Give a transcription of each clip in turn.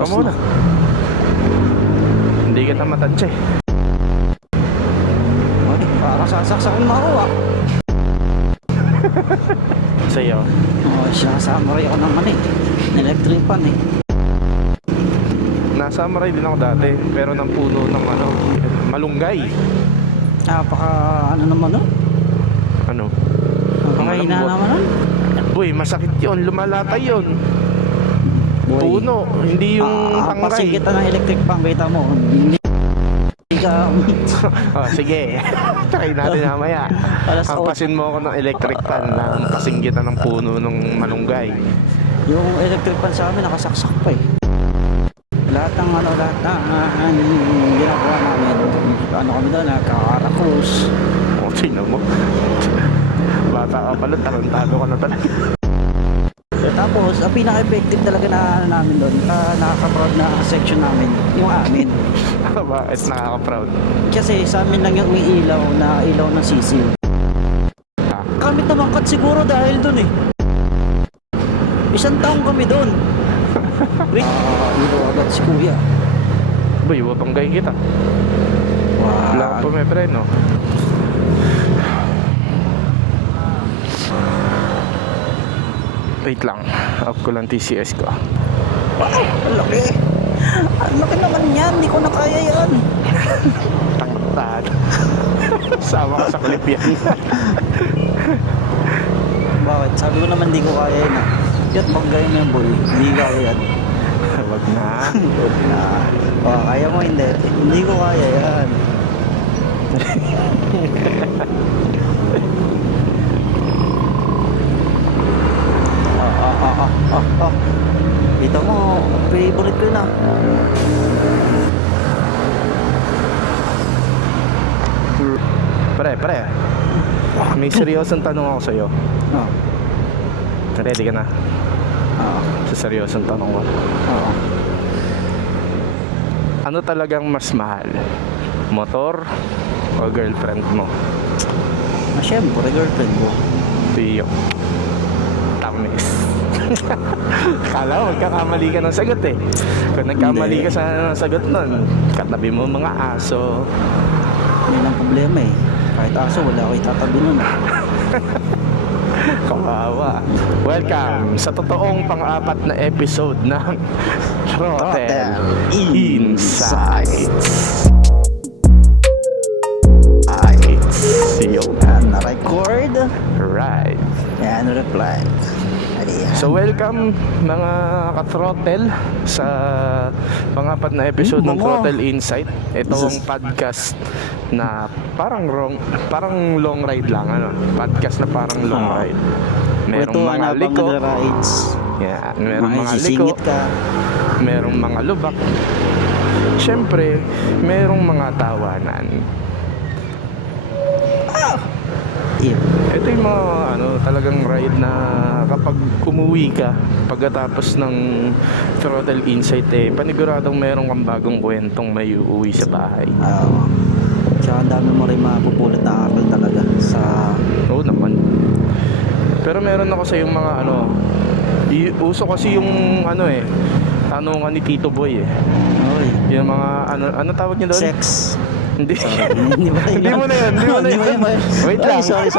Ika muna. Hindi kita matansya eh. Ay, parang sasaksakin mo ako ah. Sa'yo. Oo, sasamuray ako naman eh. Electric pan eh. Nasamuray din ako dati, pero ng puno ng ano, malunggay. Napaka ano naman no? Ano? Napakahina naman no? Boy, masakit yun, lumalatay yun. Puno, hindi yung tangray. Pasin kita ng electric pan, kita mo. Hindi ka... Oh, sige. Try natin mamaya. Hampasin mo ako ng electric pan na hampasin kita ng puno ng malunggay. Yung electric pan sa amin nakasaksak pa eh. Lahat ng ginagawa namin. Ano kami doon, nakaka-cruise. O, tingnan mo. Bata ka pala, tarantado ka na talaga. Tapos, ang pinaka-effective talaga na ano namin doon, nakaka-proud na section namin, yung amin. Bakit nakaka-proud? Kasi sa amin lang yung ilaw na ilaw ng sisiw. Kami tumangkat siguro dahil doon eh. Isang taong kami doon. Ilaw agad si kuya. Boy, wabanggay kita. Wow. Wala kang pumepreno. Wait lang, off ko lang TCS ko. Wow, ang laki. Ang laki naman yan, hindi ko na kaya yan. Tangtad. Sama ka sa clip yan. Bakit? Sabi ko naman hindi ko kaya yan ah. Yat, banggay mo yan boy, hindi kaya yan. Wag na. Huwag na. Kaya mo hindi. Hindi ko kaya yan. Dito mo, favorite ko na. Pre. May seryosong tanong ako sa'yo. Oh. Ready ka na? Oo. Sa seryosong tanong ko. Oo. Ano talagang mas mahal? Motor o girlfriend mo? Siyempre, girlfriend ko. Tiyo. Tamis. Kala mo, magkakamali ka ng sagot eh. Kung nagkamali ka sa sagot nun, katabi mo mga aso. Yun ang problema eh. Kahit aso, wala ako itatabi nun. Kawawa. Welcome sa totoong pang-apat na episode ng Throttle Insights. Yung Na-record. right. Yan, reply. Ayan. So welcome mga ka-throttle sa pang-apat na episode ng Throttle Insight. Itong podcast na parang long ride lang ano. Podcast na parang long ride. Merong mga liko. Yeah, merong mga liko. Merong mga lubak. Siyempre, merong mga tawanan. Ito yung mga talagang ride na kapag umuwi ka pagkatapos ng Throttle Insight paniguradong meron kang bagong kwentong may uuwi sa bahay. Tsaka ang dami mo rin mapupulot na aral talaga sa... Oo naman. Pero meron ako sa yung mga uso kasi yung tanungan ni Tito Boy Oy. Yung mga ano tawag niya doon? Sex. Hindi. Hindi mo na yun. Wait lang. Sorry.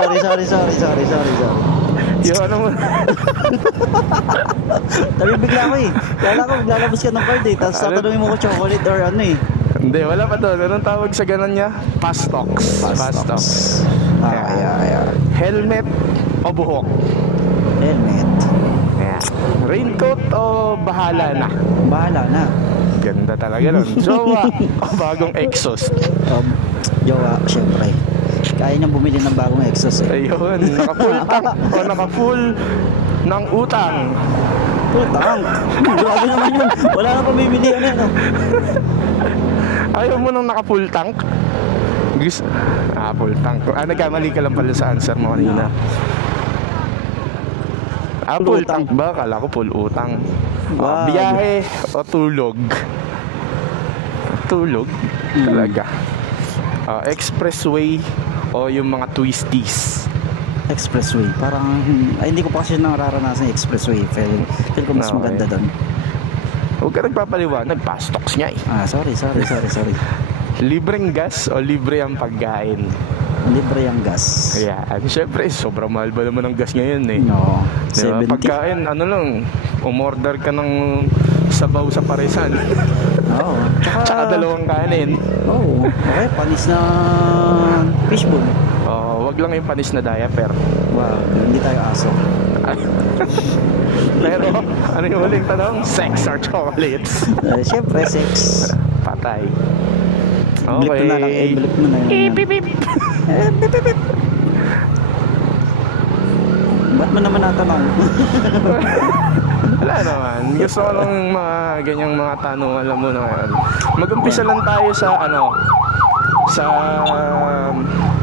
Yung ano mo. Tabi bigla ko eh. Kala ko maglalabas ka ng card eh. Tapos tatanungin mo ko chocolate or ano eh. Hindi, wala pa doon. Anong tawag sa ganun niya? Fast talks. Yeah. Helmet o buhok? Helmet. Yeah. Raincoat o bahala na? Bahala na. Ganda talaga nun. Jowa o bagong exhaust? Jowa, syempre. Kaya niyang bumili ng bagong exhaust eh. Ayun, naka-full tank o naka-full ng utang? Full tank. Grabe naman yun. Wala na pamimili ano. Ayaw mo nang naka-full tank? Full tank. Nagkamali ka lang pala sa answer mo kanina. Full tank ba? Kala ko full utang. Wow. Biyahe o tulog? Tulog? Talaga. Expressway o yung mga twisties? Expressway. Parang, hindi ko pa kasi nararanasan yung expressway. Feel ko mas maganda doon. Huwag ka nagpapaliwanag, pastoks niya eh. Sorry. Libreng gas o libre ang pagkain? Libre ang gas. Ayan, syempre, sobrang mahal ba naman ang gas ngayon eh. No, Diba? 70. Pagkain, ano lang, umorder ka ng sabaw sa parisan. Oo. Tsaka dalawang kanin. Oo. Okay, panis na fishball. Wag lang yung panis na diaper. Wow, hindi tayo aso. Pero, ano yung huling tanong? Sex or chocolates? Siyempre, sex. Patay. Blip mo na lang, blip mo na yun. Beep, beep. Bip, bip, bip. Ba't mo naman natanong? Wala naman. Gusto ko lang mga ganyang mga tanong, alam mo na ngayon. Mag-umpisa lang tayo sa sa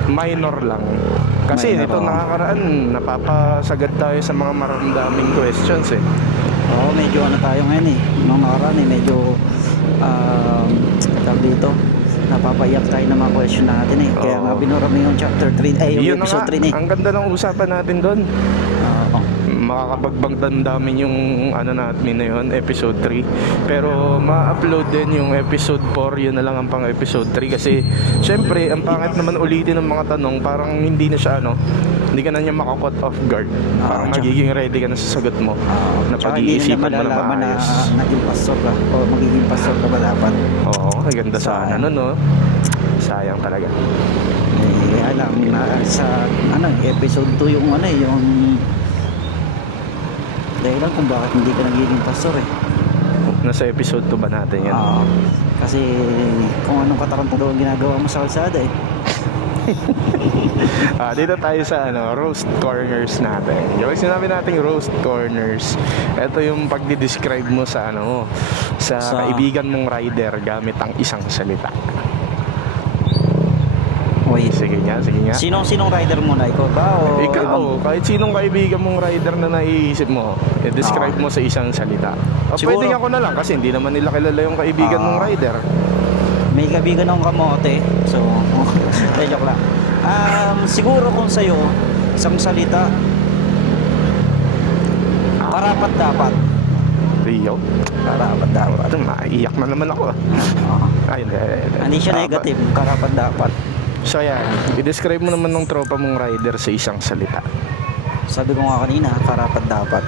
minor lang. Kasi Minor, nito nakakaroon, napapasagad tayo sa mga maramdaming questions eh. Oo, medyo ano tayo ngayon eh. Nung nakaraan eh, medyo tawag dito, napapaiyak tayo ng mga question natin eh. Kaya Oo. nga binura mo yung chapter 3, yung Yun na episode nga, 3 eh. ang ganda ng usapan natin doon. Oo. Makakapagbang damdamin yung ano natin na yun, episode 3. Pero ma-upload din yung episode 4, yun na lang ang pang episode 3. Kasi syempre, ang pangit naman ulitin ng mga tanong, parang hindi na siya hindi ka na niya makakot off guard. Parang tsaka- magiging ready ka na sa sagot mo. Na Tsaka hindi nila pag-iisipan mo na malalaman na maayos. naging pastor ka o magiging pastor ka ba dapat. Oo, ang ganda sana Sayang. nun, no? Sayang talaga. Alam na sa episode 2 yung yung dahilan kung bakit hindi ka nagiging pastor eh. Nasa episode 2 ba natin yan? Kasi kung anong katarantado ang ginagawa mo sa kalsada eh. Dito tayo sa roast corners natin. Yung sinabi nating roast corners, ito yung pagdi-describe mo sa sa kaibigan mong rider gamit ang isang salita. Wait. Sige nga. Sinong rider mo na? Ikaw ba? O Ikaw, kahit sinong kaibigan mong rider na naiisip mo, i-describe mo sa isang salita. Siguro- Pwede ako na lang kasi hindi naman nila kilala yung kaibigan mong rider. May kaibigan akong kamote. So, joke lang. Siguro kung sa'yo, isang salita, karapat dapat. Rio. Karapat dapat. Ito, maiyak na naman ako. Ay, Hindi siya negative, karapat dapat. So yan, i-describe mo naman ng tropa mong rider sa isang salita. Sabi ko nga kanina, karapat dapat.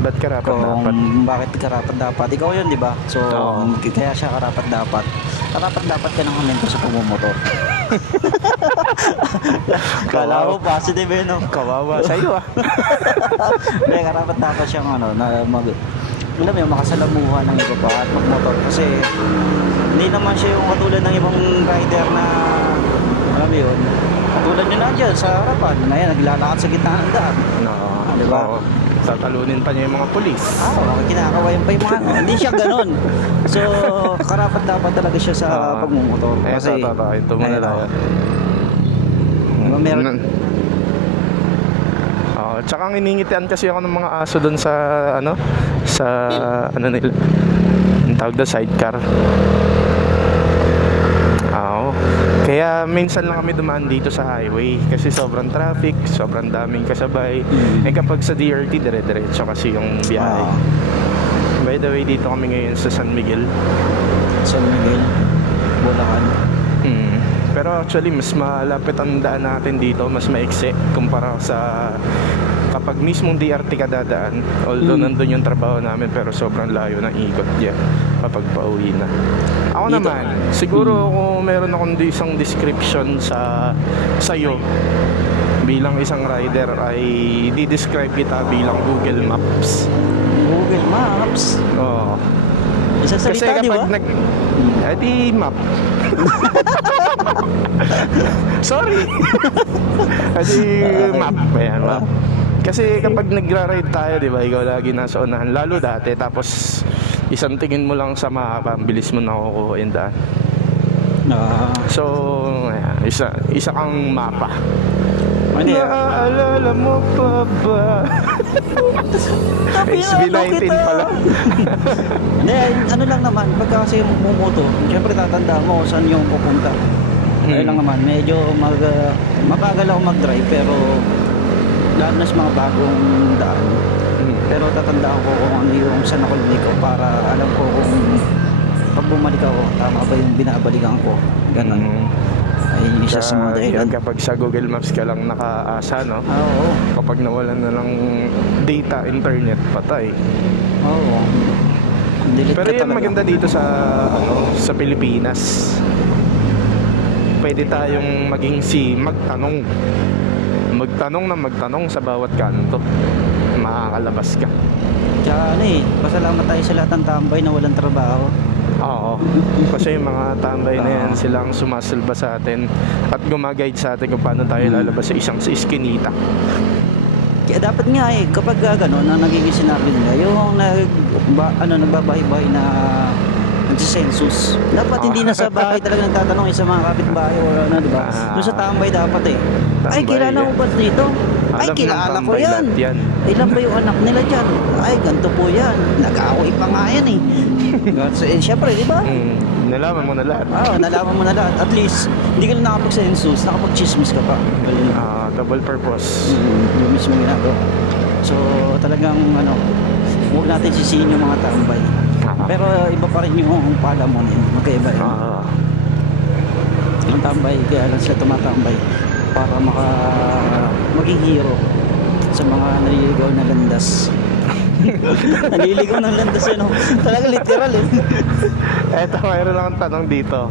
Ba't karapat Kung dapat? bakit karapat dapat, ikaw yun, di ba? So, Oo. kaya siya karapat dapat. Karapat dapat ka ng komento sa pumumotor. Kala ko positive eh, no? Kawawa sa'yo Kaya karapat dapat siyang na alam mo yung makasalamuhan ng iba pa at magmotor. Kasi hindi naman siya yung katulad ng ibang rider na alam mo yun, katulad nyo na dyan sa harapan na yan, naglalakad sa gitna ng daan. No. Di ba? Oo. Tatalunin pa niya yung mga pulis. Kinakawayan pa yung mga hindi siya ganun. So, karapat dapat talaga siya sa pagmumotor. Kasi, ito muna tayo. Diba meron? Tsaka ang iningitian kasi ako ng mga aso doon sa nila, ang tawag na sidecar. Kaya minsan lang kami dumaan dito sa highway kasi sobrang traffic, sobrang daming kasabay. Kapag sa DRT, dire-diretso kasi yung biyahe. By the way, dito kami ngayon sa San Miguel. San Miguel, Bulacan. Pero actually, mas malapit ang daan natin dito, mas maiksi kumpara sa kapag mismong DRT ka dadaan. Although nandun yung trabaho namin, pero sobrang layo ng ikot niya kapag pauwi na. Ako Dito, naman, siguro kung meron akong isang description sa'yo bilang isang rider, ay di-describe kita bilang Google Maps. Google Maps? Oo. Isang Kasi salita, di ba? kapag di map. Sorry. Kasi map. Ayan, map. Kasi kapag nagra-ride tayo, di ba, ikaw lagi nasa unahan. Lalo dati, tapos isang tingin mo lang sa mapa, ang bilis mo nakukuha yung daan. So, ayan, isa kang mapa. Naaalala mo pa ba? SB19 pala. Hindi, ano lang naman, pagka kasi mumoto, syempre tatanda mo kung saan yung pupunta. Ayun lang naman, medyo mabagal ako mag-drive, pero lalo na sa mga bagong daan. Pero tatandaan ko kung ano yung saan ako lumiko para alam ko kung pag bumalik ako, tama ba yung binabalikan ko. Ganun. Ay, yung isa sa mga dahilan. Kapag sa Google Maps ka lang nakaasa, no? Oo. Kapag nawalan na ng data, internet, patay. Oo. Delete Pero ka yan talaga. maganda dito sa sa Pilipinas. Pwede tayong maging magtanong. Magtanong sa bawat kanto. Makakalabas ka. Tsaka ano eh, pasalamat tayo sa lahat ng tambay na walang trabaho. Oo. Kasi yung mga tambay na yan, silang sumasalba sa atin at gumaguide sa atin kung paano tayo lalabas sa isang sa iskinita. Kaya dapat nga eh, kapag gano'n na nagiging sinabi nila, yung nagbabahay-bahay na nagsisensus, dapat hindi na sa bahay talaga nagtatanong sa mga kapitbahay o ano, di ba? Doon sa tambay dapat eh. Ay, Tambay, kilala mo ba dito? Ay, Alam ng kilala ko tambay yan. lahat yan. Ilan ba yung anak nila dyan? Ay, ganito po yan. Nag-aaway pa nga yan eh. So, syempre, di ba? Nalaman mo na lahat. Nalaman mo na lahat. At least, hindi ka lang nakapag-sensus, nakapag-chismis ka pa. Galing. Double purpose. Yung mismo ginagawa. So, talagang huwag natin sisihin yung mga tambay. Pero iba pa rin yung palamon eh. Magkaiba yun. Yung tambay, kaya lang sila tumatambay para maging hero sa mga naliligaw na landas. Naliligaw ng landas yun. Talaga literal eh. Eto, mayroon akong tanong dito.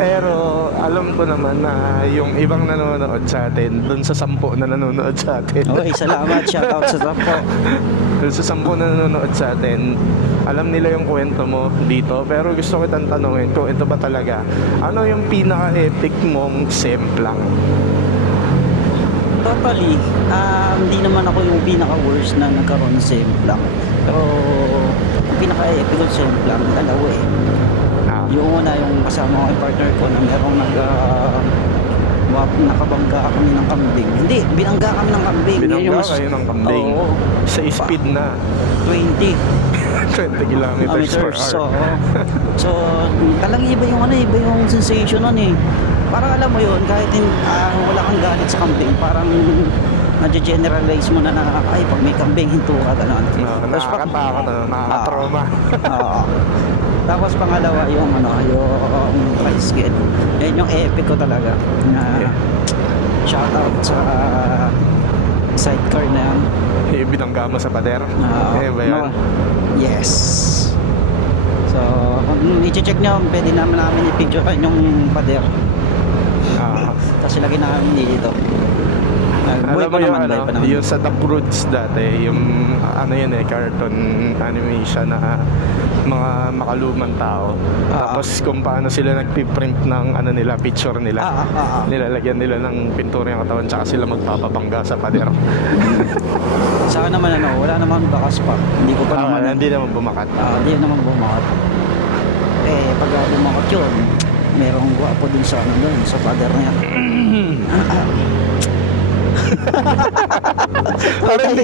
Pero alam ko naman na yung ibang nanonood sa atin, dun sa 10 na nanonood sa atin. Okay, salamat. Shout out sa Tampo. Dun sa 10 na nanonood sa atin, alam nila yung kwento mo dito. Pero gusto kitang tanongin kung ito ba talaga. Ano yung pinaka-epic mong semplang? Totally, hindi naman ako yung pinaka-worst na nagkaroon ng semplang. Pero, ang pinaka-epic ng semplang, dalawa eh. Yung una, yung kasama ko yung partner ko na merong nakabangga kami ng kambing. Hindi, binangga kami ng kambing. Binangga kayo ng kambing? Oo. Sa speed na 20 20 kilometers per hour. So, talagang iba yung sensation nun eh. Parang alam mo yun, kahit wala kang galit sa kambing, parang na-generalize mo na ay, pag may kambing, hinto ka, gano'n. Nakakatakot, nakakatrauma. Oo. Tapos pangalawa yung tricycle. Yan yung epic ko talaga. Shout out sa sidecar na yan. Binangga mo sa pader? Ba yan? Yes. So, kung i-check nyo, pwede namin i-picture yung pader. Tapos ilagay namin dito. Alam mo yung sa Top Roots dati, yung yun cartoon animation na mga makalumang tao. Tapos kung paano sila nagpiprint ng nila, picture nila. Nilalagyan nila ng pintura yung katawan tsaka sila magpapabangga sa pader. Sa akin naman wala naman bakas pa. Hindi ko pa naman. Hindi naman bumakat. Hindi naman bumakat. Pag bumakat yun, merong gwapo dun sa sa pader na yan. Parang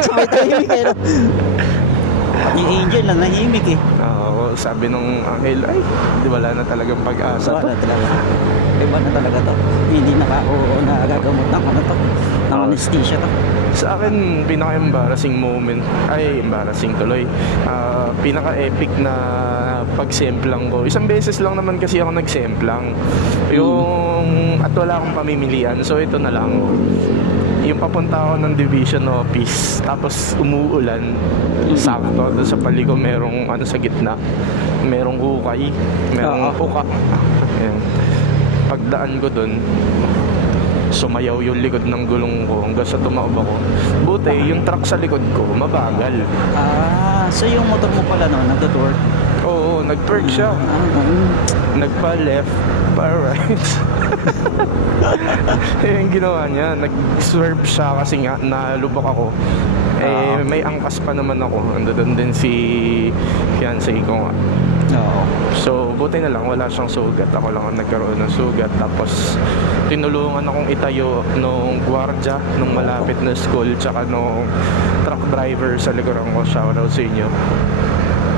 sabay tahimik eh. Yung angel na nahimik eh. Sabi nung anghel, ay, di wala na talagang pag-asa to. Wala talaga. Iba na talaga to. Hindi nagagamot ng ng anesthesia to. Sa akin, pinaka-embarrassing moment, embarrassing tuloy, pinaka-epic na pagsemplang ko. Isang beses lang naman kasi ako nagsemplang. At wala akong pamimilian, so ito na lang. Yung papunta ako ng division office, tapos umuulan, sakto, doon sa paliko merong sa gitna, merong ukay, merong uka. Ayan. Pagdaan ko doon, sumayaw yung likod ng gulong ko hanggang sa tumaob ako. Buti, yung truck sa likod ko, mabagal. So yung motor mo pala nagtutour? Oo, nag-perk siya. Nagpa-left, pa-right. Yung ginawa niya, nag-swerve siya kasi nga nalubok ako. May angkas pa naman ako. Andun din si fiancé ko nga. So, buti na lang, wala siyang sugat. Ako lang ang nagkaroon ng sugat. Tapos, tinulungan akong itayo nung gwardya, nung malapit na school, tsaka nung truck driver sa likuran ko. Shoutout sa inyo.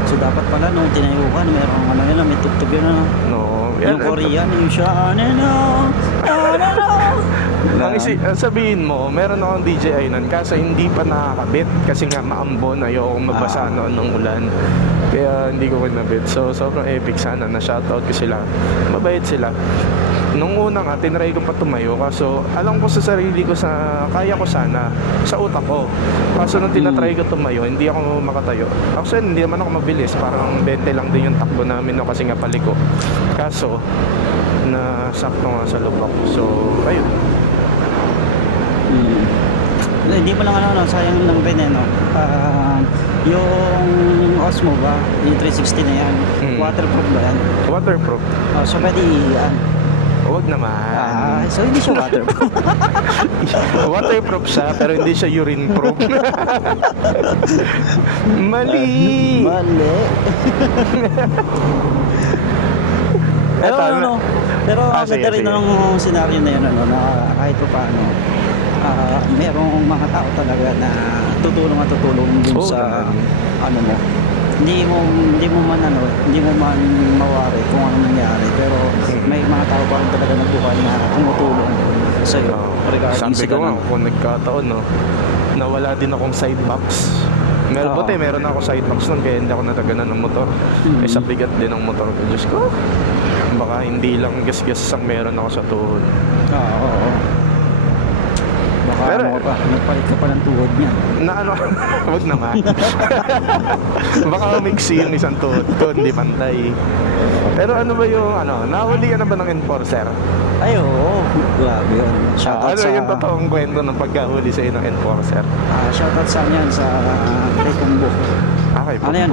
So dapat pala nung tinayukan, merong ano yun, may tugtog yun ano. No. Yung Korean, yung siya, ano. Sabihin mo, meron akong DJI nun kasi hindi pa nakakabit kasi nga maambon, ayokong mabasa noon ng ulan. Kaya hindi ko kinabit. So sobrang epic sana, na shoutout ko sila. Mabait sila. Nung una nga, tinry ko pa tumayo kaso alam ko sa sarili ko sa kaya ko sana, sa utak ko. Kaso nung tinatry ko tumayo, hindi ako makatayo. Actually, hindi naman ako mabilis. Parang 20 lang din yung takbo namin no, kasi nga paliko. Kaso, nasakto nga sa lubak. So, ayun. Hindi mo lang ano, sayang lang rin eh, no? Yung Osmo ba, yung 360 na yan, waterproof ba yan? Waterproof. So pwede yan. Huwag naman. So hindi siya waterproof. Waterproof siya, pero hindi siya urine proof. Mali! Mali. Pero Eto, ano, pero sige, ganda rin sige. ng scenario na yun, ano, na kahit pa paano, merong mga tao talaga na tutulong at tutulong dun Oo sa, naman. ano mo, hindi mo man mawari kung ano nangyari, pero may mga tao pa rin talaga nagbuhay na tumutulong sa iyo regarding Sabi sa ko nga, ganun. kung nagkataon, no, nawala din akong side box. Oo. Meron ako side box nun, kaya hindi ako nataganan ng motor. Eh, sa bigat din ng motor ko. Diyos ko, baka hindi lang gas-gas ang meron ako sa tuhod. Oo. Baka Pero- ano ka pa, nagpalit ka pa ng tuhod niya. Na ano, wag naman. Baka mixi yung isang tuhod ko, hindi pantay. Pero ano ba yung, nahuli ka na ba ng enforcer? Ay, oo. Grabe yun. Shoutout Ano sa... yung totoong kwento ng pagkahuli sa'yo ng enforcer? Shoutout sa yan sa kay Kumbo. Okay, Ano yan?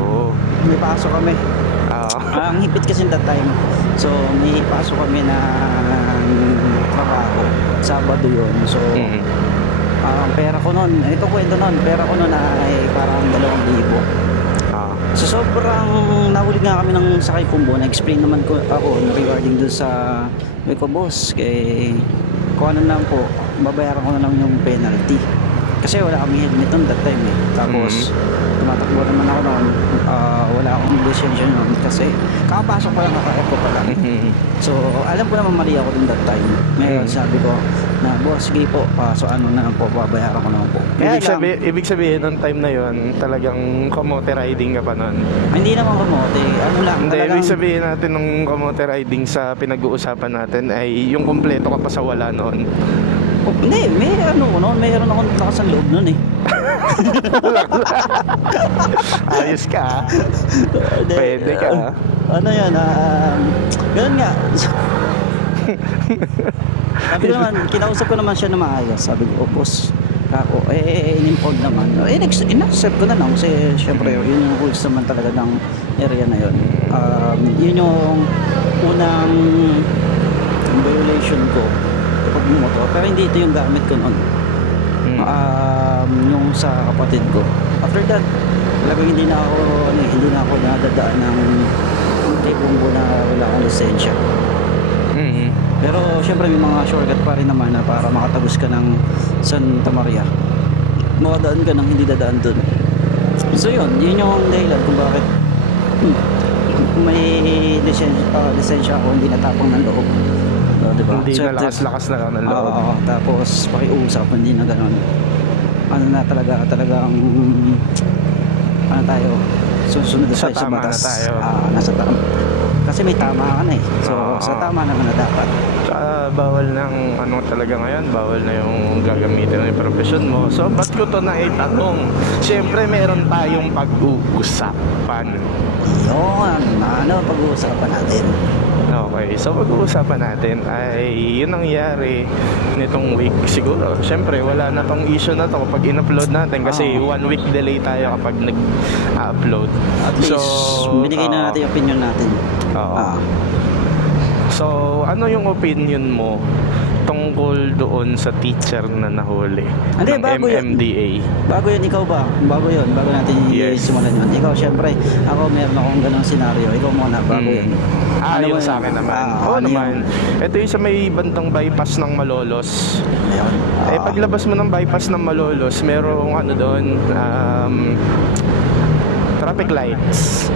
May pasok kami. Ang hipit kasi that time. So, may pasok kami na trabaho. Sabado yun. So, ang pera ko nun, ito kwento nun, pera ko nun ay parang 2,000. So sobrang nahuli nga kami ng sakay Kumbo. Na-explain naman ko ako regarding dun sa may ko boss kay kung ano lang po, babayaran ko na lang yung penalty. Kasi wala kami helmet nun that time eh. Tapos tumatakbo naman ako noon, wala akong lisensya noon kasi kakapasok pa lang, kaka-eco pa lang. So alam ko naman mali ako dun that time. Ngayon sabi ko na boss, sige po, so ano na lang po, babayaran ko naman po. Kaya Ibig sabihin, nung time na yon talagang kamote riding ka pa nun. hindi naman kamote, ano lang, Hindi, talagang... ibig sabihin natin nung kamote riding sa pinag-uusapan natin ay yung kumpleto ka pa sa wala noon. Oh, hindi, may ano ko noon, mayroon akong lakas ng loob noon eh. Ayos ka, ah. Hindi, Pwede ka, ah. Ano yan, ganun nga. Sabi ko naman, kinausap ko naman siya na maayos. Sabi ko, boss, ako, in-inform naman. In-accept ko na lang kasi syempre, yun yung rules naman talaga ng area na yun. Yun yung unang violation ko kapag motor. Pero hindi ito yung gamit ko noon. Yung sa kapatid ko. After that, talagang hindi na ako nadadaan ng kay Kumbo na wala akong lisensya. Pero syempre may mga shortcut pa rin naman na para makatagos ka ng Santa Maria. Makadaan ka ng hindi dadaan dun. So yun yung dahilan kung bakit may lisensya ako, hindi natapang ng loob. Diba? Hindi na lakas-lakas na lang ng loob. Tapos pakiusap, hindi na ganun. Ano na talagang ano tayo, susunod na Sa tayo sa tama batas. na tayo. Nasa tama. Kasi may tama ka na eh. So sa tama naman na dapat. Bawal ng talaga ngayon, bawal na yung gagamitin ng profesyon mo. So, ba't ko to naitanong? Siyempre, meron tayong pag-uusapan. Yun, pag-uusapan natin. Okay, so pag-uusapan natin ay yun nangyari nitong week siguro. Siyempre, wala na tong issue na to kapag in-upload natin kasi 1 week delay tayo kapag nag-upload. At least, binigay na natin yung opinion natin. So, ano yung opinion mo tungkol doon sa teacher na nahuli Hindi, ng bago yun. MMDA? Bago yun, ikaw ba? Bago yun, bago natin simulan yun. Ikaw, syempre, ako meron akong ganong senaryo. Ikaw muna, bago yun. Yung sa akin naman. Oo naman. Ito yung sa may bandang bypass ng Malolos. Ayun. Paglabas mo ng bypass ng Malolos, merong doon, traffic lights.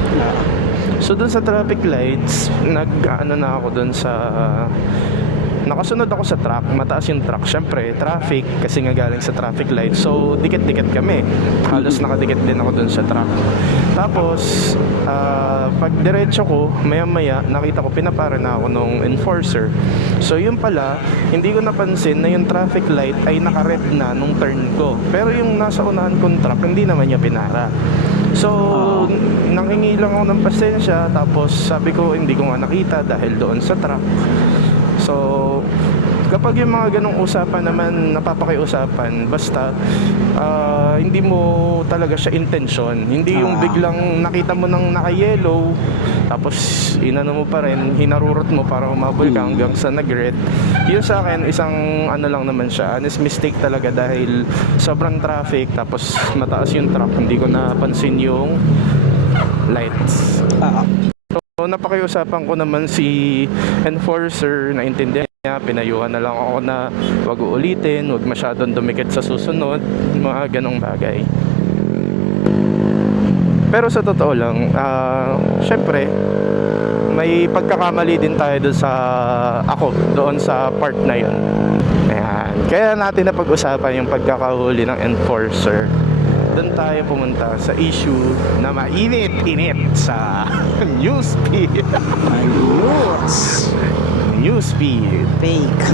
So dun sa traffic lights, nag-ano na ako dun sa nakasunod ako sa truck, mataas yung truck. Syempre, traffic, kasi nga galing sa traffic light. So, dikit-dikit kami. Halos nakadikit din ako dun sa truck. Tapos, pag diretso ko, maya-maya, nakita ko, pinapara na ako nung enforcer. So, yun pala, hindi ko napansin na yung traffic light ay naka-red na nung turn ko. Pero yung nasa unahan kong truck, hindi naman niya pinara. So, nangingi lang ako ng pasensya. Tapos, sabi ko, hindi ko nga nakita dahil doon sa truck. So, kapag yung mga ganong usapan naman, napapakiusapan, basta hindi mo talaga siya intensyon. Hindi yung biglang nakita mo ng naka-yellow, tapos inano mo pa rin, hinarurot mo para umabol ka hanggang sa nag-red. Yun sa akin, isang ano lang naman siya, honest mistake talaga dahil sobrang traffic, tapos mataas yung truck, hindi ko napansin yung lights. So, napakiusapan ko naman si enforcer, naintindihan niya, pinayuhan na lang ako na wag uulitin, wag masyadong dumikit sa susunod, mga ganong bagay. Pero sa totoo lang, syempre, may pagkakamali din tayo doon sa part na yun. Ayan. Kaya natin na pag-usapan yung pagkakahuli ng enforcer. Doon tayo pumunta sa issue na mainit-init sa newsfeed. Newsfeed. Fake.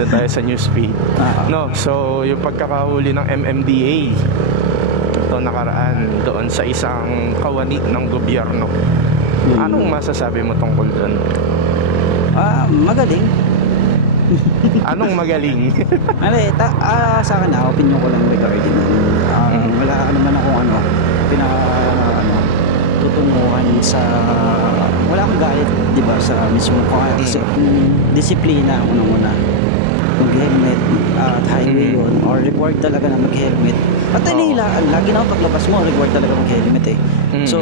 Doon tayo sa newsfeed. No, so yung pagkakahuli ng MMDA ito nakaraan doon sa isang kawani ng gobyerno. Anong masasabi mo tungkol doon? Magaling. Anong magaling? Sa akin opinion ko lang regarding wala naman akong tutunguhan sa wala akong galit, di ba, sa mismo ko kasi disiplina unang-una, mag-helmet at highway yun, or required talaga na mag-helmet at lagi na paglabas mo required talaga mag-helmet so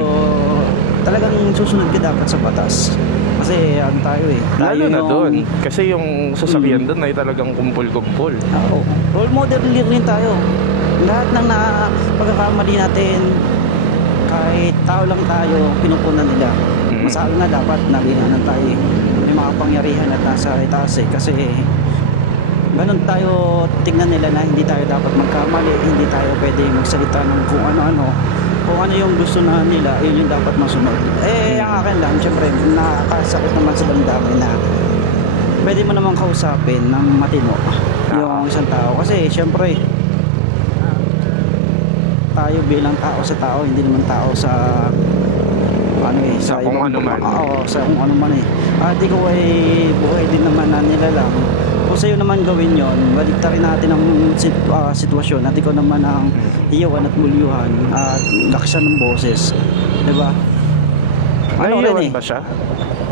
talagang susunod ka dapat sa batas kasi tayo lalo na doon kasi yung sasakyan doon ay talagang kumpul-kumpul. Role model rin tayo. Lahat ng pagkakamali natin, kahit tao lang tayo, pinupunan nila. Masalo na dapat nalihanan tayo. May mga pangyarihan at nasa itaas kasi ganun tayo tingnan nila na hindi tayo dapat magkamali, hindi tayo pwede magsalita ng kung ano-ano. Kung ano yung gusto na nila, yun yung dapat masunod. Ang akin lang, syempre, nakakasakit naman sa damdamin na pwede mo namang kausapin ng matino yung isang tao. Kasi, syempre, tayo bilang tao sa tao, hindi naman tao sa sa kung ano man. Sa kung ano man At ikaw ay buhay din naman na nilalang. Kung sa'yo naman gawin yon, baliktarin natin ang sitwasyon at ikaw naman ang hiyawan at bulyuhan at laksan ng boses, diba? Hiyawan ba siya?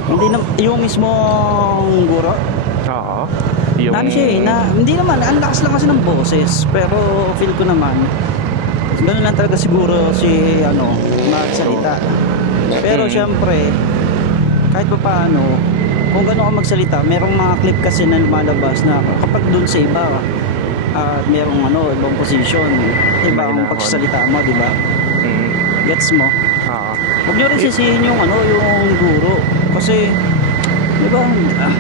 Hindi na, yung mismong guro? Oo. Hindi naman, ang lakas lang kasi ng boses, pero feel ko naman gano'n lang talaga siguro si magsalita. Pero syempre, kahit pa paano, kung gano'n ka magsalita, merong mga clip kasi na lumalabas na kapag doon sa iba merong ibang position, iba ang pagsasalita mo, di ba? Gets mo? Huwag nyo rin sisihin yung yung guro kasi di ba,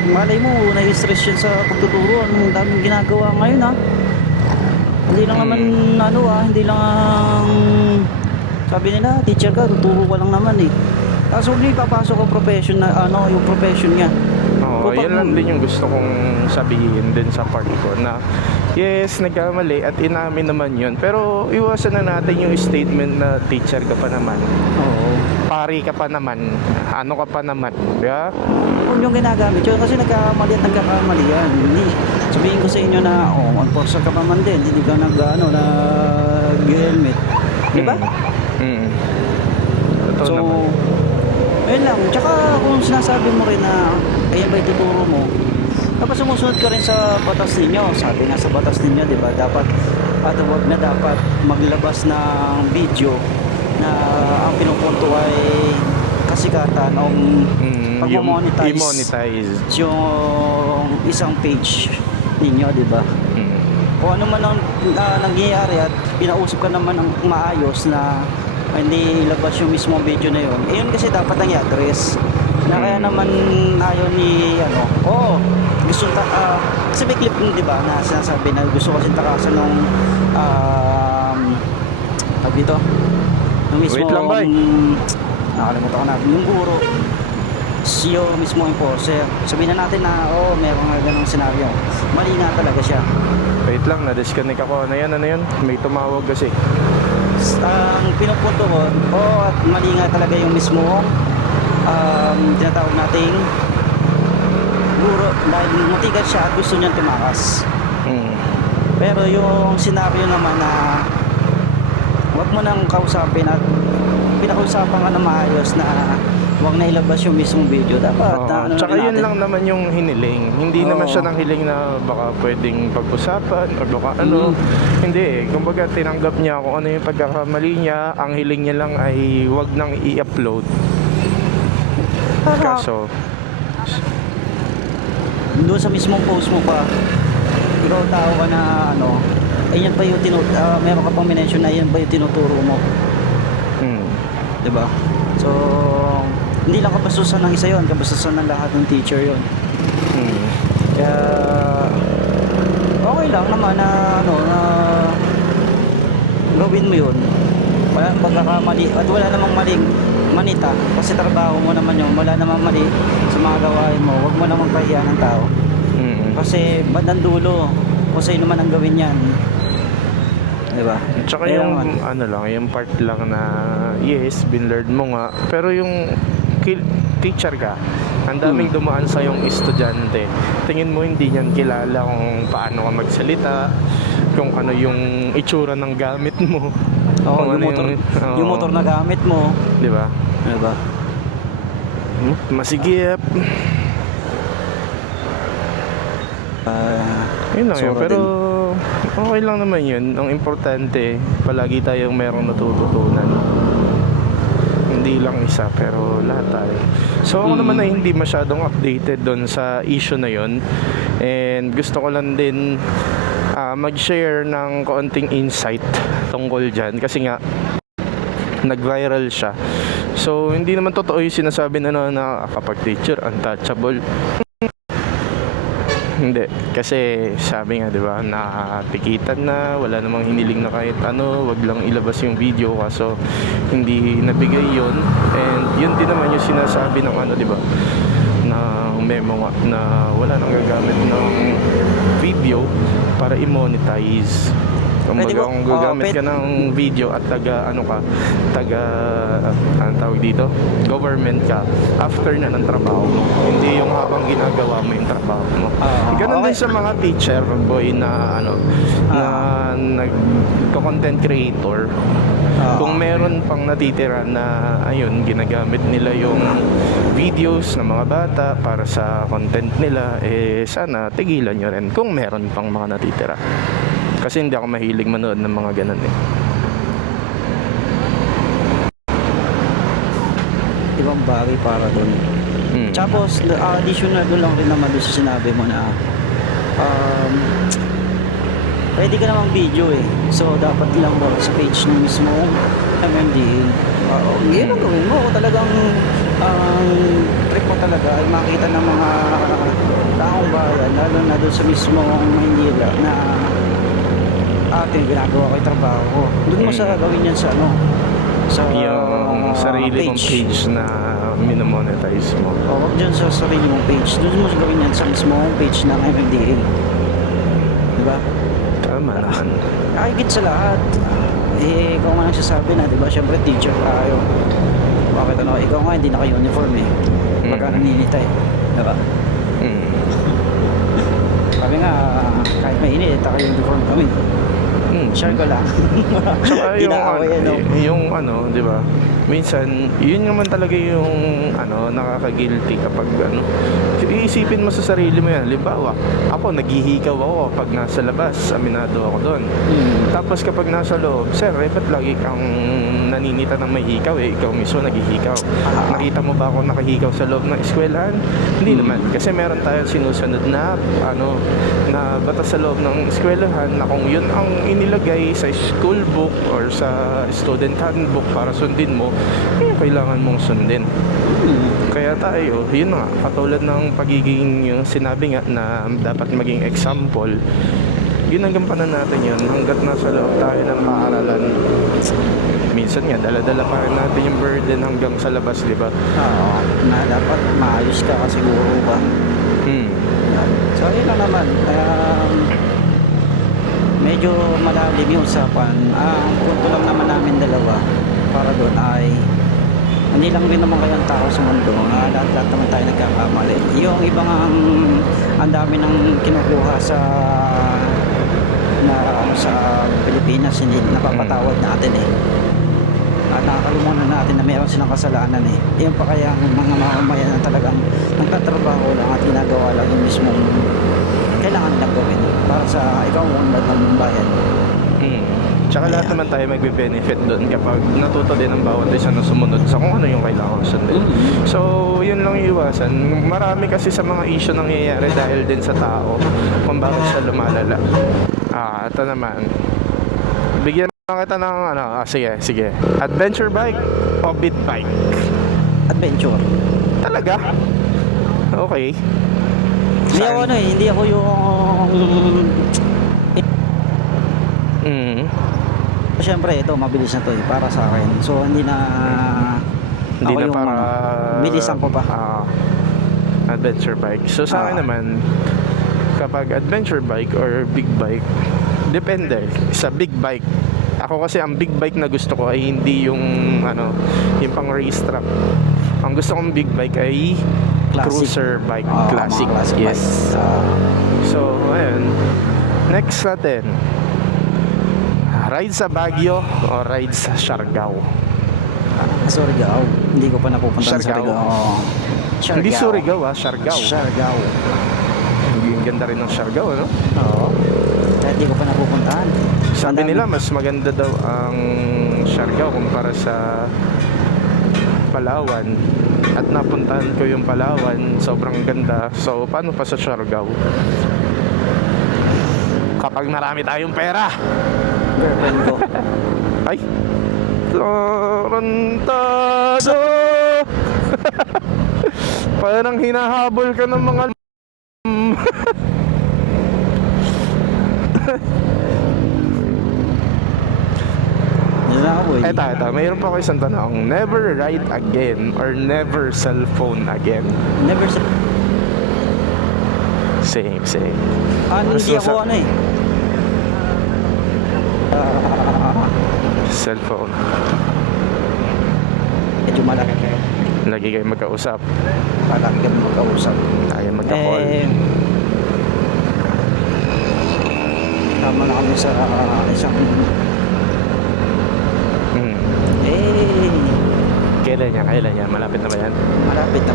malay mo na-stress yun sa pagtuturo. Ang daming ginagawa ngayon hindi lang naman hindi lang sabi nila teacher ka, tuturo ka lang naman kaso hindi papasok ang profession na yung profession niya. Yan lang din yung gusto kong sabihin din sa part ko na yes, nagkamali at inamin naman yun, pero iwasan na natin yung statement na teacher ka pa naman, pari ka pa naman, ano ka pa naman, diba? Kung yung ginagamit yun kasi nagkakamali at nagkakamali yan, hindi sabihin ko sa inyo na enforcer ka pa man din, hindi ka nag-helmet, diba? So naman. Ayun lang, tsaka kung sinasabi mo rin na ayan ba ituturo mo, dapat sumusunod ka rin sa batas ninyo. Sabi nga sa batas ninyo, di ba, dapat at huwag na dapat maglabas ng video na ang pinupunto ay kasikatan o pag-monetize yung isang page ninyo, di ba? Kung ano man ang nangyayari at pinausap ka naman ng maayos na hindi ilabas yung mismong video na yun. Yun kasi dapat ang i-address. Na kaya naman ayaw ni gusto kasi may clip nun, di ba, na sinasabi na gusto kasi takasan nung dito yung mismo, Wait lang, bay. nakalimutan ko na yung guro, yung mismo enforcer. Sabihin na natin na meron nga ganong senaryo, mali nga talaga siya. Wait lang, na-disconnect ako. Ano yan? May tumawag kasi. Ang pinupunto ko, at mali nga talaga yung mismo tinatawag nating guro dahil matigas siya at gusto niyang tumakas. Pero yung senaryo naman na wag mo nang kausapin at pinakausapan ka na maayos na wag na ilabas yung mismong video. Dapat Tsaka yun lang naman yung hiniling. Hindi naman siya nang hiling na baka pwedeng pag-usapan o baka Hindi eh. Kumbaga tinanggap niya kung ano yung pagkakamali niya. Ang hiling niya lang ay wag nang i-upload. Kaso doon sa mismong post mo pa, ikaw tao ka na ayun pa yung meron ka pang minention na yun ba yung tinuturo mo. Diba? So hindi lang kabastusan ng isa yun, kabastusan ng lahat ng teacher yun. Kaya okay lang naman na na gawin mo yun. Wala namang pagkakamali at wala namang maling manita kasi trabaho mo naman yun. Wala namang mali sa mga gawain mo. Huwag mo namang pahiya ng tao. Kasi bandang dulo kung sa'yo naman ang gawin yan, diba? Tsaka yung yung part lang na yes, binlearn mo nga, pero yung teacher ka, ang daming dumaan sa yung estudyante, tingin mo hindi niyan kilala kung paano ka magsalita, kung ano yung itsura ng gamit mo, yung motor na gamit mo, diba? Masigip. Yun lang yun, pero okay lang naman yun. Ang importante, palagi tayong merong natututunan. Hindi lang isa, pero lahat tayo. So ako naman ay hindi masyadong updated doon sa issue na yun. And gusto ko lang din mag-share ng konting insight tungkol dyan. Kasi nga, nag-viral siya. So hindi naman totoo yung sinasabi na kapag teacher, untouchable. Hindi, kasi sabi nga 'di ba, natikitan na, wala namang hiniling na kahit wag lang ilabas yung video kaso hindi nabigay 'yon. And yun din naman yung sinasabi ng 'di ba, na memo na wala nang gagamit ng video para i-monetize. Kumbaga kung gagamit ka ng video at anong tawag dito, government ka, after na ng trabaho mo, hindi yung habang ginagawa mo yung trabaho mo. Ganun din sa mga teacher, boy, na na nagko-content creator. Kung meron pang natitira na ginagamit nila yung videos ng mga bata para sa content nila, sana tigilan nyo rin kung meron pang mga natitira. Kasi hindi ako mahilig manood ng mga ganun eh. Ibang bagay para doon. Tapos, additional doon lang rin naman doon sa sinabi mo na pwede ka namang video eh. So, dapat lang mo sa page ng mismo MMDA. Yun ang gawin mo. Talagang trip mo talaga ay makita ng mga taong bayan, lalo na doon sa mismo Maynila na ating ginagawa ko yung trabaho ko. Doon mo sa gawin yan sa sa yung sarili mong page na minomonetize mo. Huwag dyan sa sarili mong page. Doon mo sa gawin yan sa mismo page ng MMDA. Diba? Tama naman. Kahit sa lahat. Ikaw nga nagsasabi na, diba? Siyempre teacher tayo. Bakit ikaw nga hindi naka-uniform eh. Baka naninita eh. Diba? Sabi nga, kahit mainit, naka-uniform kami. Share ko lang. Tsaka yung di ba? Minsan, yun naman talaga yung nakaka-guilty kapag iisipin mo sa sarili mo yan. Halimbawa, ako naghihikaw ako pag nasa labas, aminado ako doon. Tapos kapag nasa loob, sir, ba't lagi kang naninita ng may hikaw ikaw mismo naghihikaw. Nakita mo ba ako nakahikaw sa loob ng eskwelahan? Hindi naman, kasi meron tayong sinusunod na na batas sa loob ng eskwelahan na kung yun ang nilagay sa school book or sa student handbook para sundin mo, kailangan mong sundin. Kaya tayo, yun nga, katulad ng pagiging yung sinabi nga na dapat maging example, ginagampanan natin yun hanggat nasa loob tayo ng paaralan. Minsan nga, dala-dala pa rin natin yung burden hanggang sa labas, di ba? Oo, na dapat maayos ka kasi siguro ka. So yun lang naman, medyo malalim yung usapan. Ang punto lang naman namin dalawa para doon ay hindi lang din naman kayang tao sa mundo, lahat-lahat naman tayo nagkakamali. Yung ibang ang dami nang kinukuha sa Pilipinas, hindi napapatawad natin eh. At nakakalimutan natin na mayroon silang kasalanan eh. Yung pa kaya ang mga mamamayan na talagang nagtatrabaho lang at ginagawa lang yung mismong kailangan nilang gawin para sa ikaw ang ng bayan. Tsaka lahat naman tayo magbe-benefit doon kapag natuto din ang bawat isa na sumunod sa kung ano yung kailangan sundin. So, yun lang iwasan. Marami kasi sa mga issue nangyayari dahil din sa tao kung bakit siya lumalala. Ito naman. Bigyan kita ng sige. Adventure bike o beat bike? Adventure. Talaga? Okay. Hindi ako hindi ako yung Siyempre ito mabilis na to eh, para sa akin. So hindi na para bilisan ko pa. Adventure bike. So sa akin naman, kapag adventure bike or big bike, depende sa big bike. Ako kasi ang big bike na gusto ko ay hindi yung yung pang race track. Ang gusto kong big bike ay Classic. cruiser bike, classic. Yes. So ayun. Next natin. Ride sa Baguio o ride sa Siargao? Surigao. Hindi ko pa napupunta sa Siargao. Surigao. Hindi Surigao, Siargao. Siargao. Ang ganda rin ng Siargao, ano? Oo. Kaya hindi ko pa napupuntahan. Sabi nila mas maganda daw ang Siargao kumpara sa Palawan. At napuntahan ko yung Palawan, sobrang ganda. So, paano pa sa Siargao? Kapag marami tayong pera. Girlfriend ko. Ay, Tarantado. Parang hinahabol ka ng mga Yun na ako eh. Ito, mayroon pa ako isang tanong. Never ride again or never cellphone again? Never sa... Same. hindi ako Cellphone. medyo malaki kayo. Lagi kayo magkausap. Malaki kami magkausap. Tayo magka-call. Tama na kami sa isang Kailan yan? Malapit na ba yan? malapit na.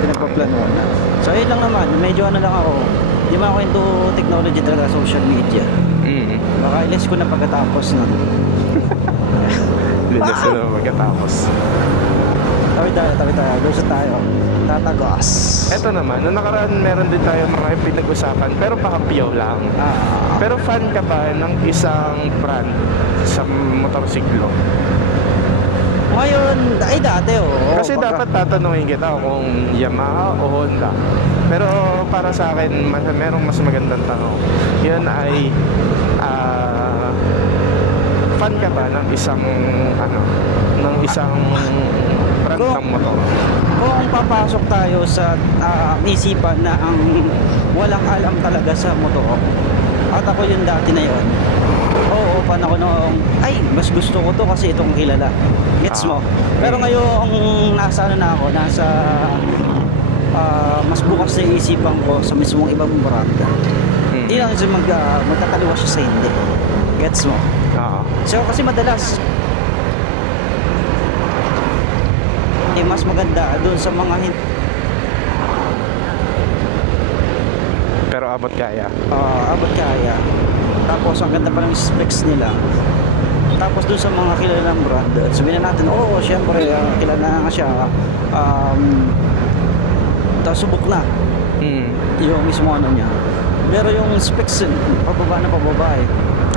Pinagpaplanuhan na. So ayun lang naman, medyo lang ako. Di ba ako into technology talaga, social media. Baka ilis ko na pagkatapos na. Lilis ko na magkatapos. Tabi tayo. Gusto tayo. Tatagos. Eto naman, noong nakaraan meron din tayo mga pinag-usapan pero pakapiyaw lang. Pero fan ka ba ng isang brand sa motorsiklo? Ngayon, ay dati Kasi dapat tatanungin kita kung Yamaha o Honda. Pero para sa akin, merong mas magandang tanong. Yun ay fan ka ba ng isang brand ng motor? Kung papasok tayo sa isipan na ang walang alam talaga sa motor, at ako yung dati na yun, oo, ako noong, ay, mas gusto ko to kasi itong kilala. Gets mo? Pero ngayon, nasa mas bukas na yung isipan ko sa mismong ibang brand. Hindi lang siya magkakaliwa siya sa hindi. Gets mo? So, kasi madalas, mas maganda doon sa mga pero abot kaya. Tapos ang ganda pa ng specs nila. Tapos doon sa mga kilalang brand, sabihin na natin, syempre kilala na siya. Tapos subok na yung mismo niya. Pero yung specs pababa na pababa eh.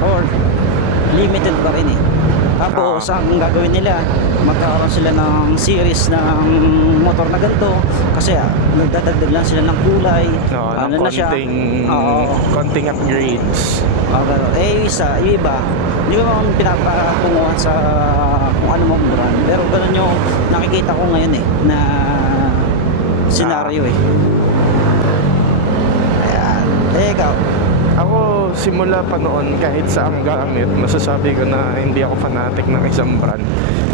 or limited pa rin eh. Tapos ang gagawin nila, magkakaroon sila ng series ng motor na ganito kasi nagdadagdag lang sila ng kulay. No, ano ng na siya? konting upgrades. Pero yung iba, hindi ko naman pinapatunguhan sa kung ano mong brand. Pero ganun yung nakikita ko ngayon eh, na senaryo eh. Ayan. Ikaw? Ako, simula pa noon, kahit sa ang gamit, masasabi ko na hindi ako fanatic ng isang brand.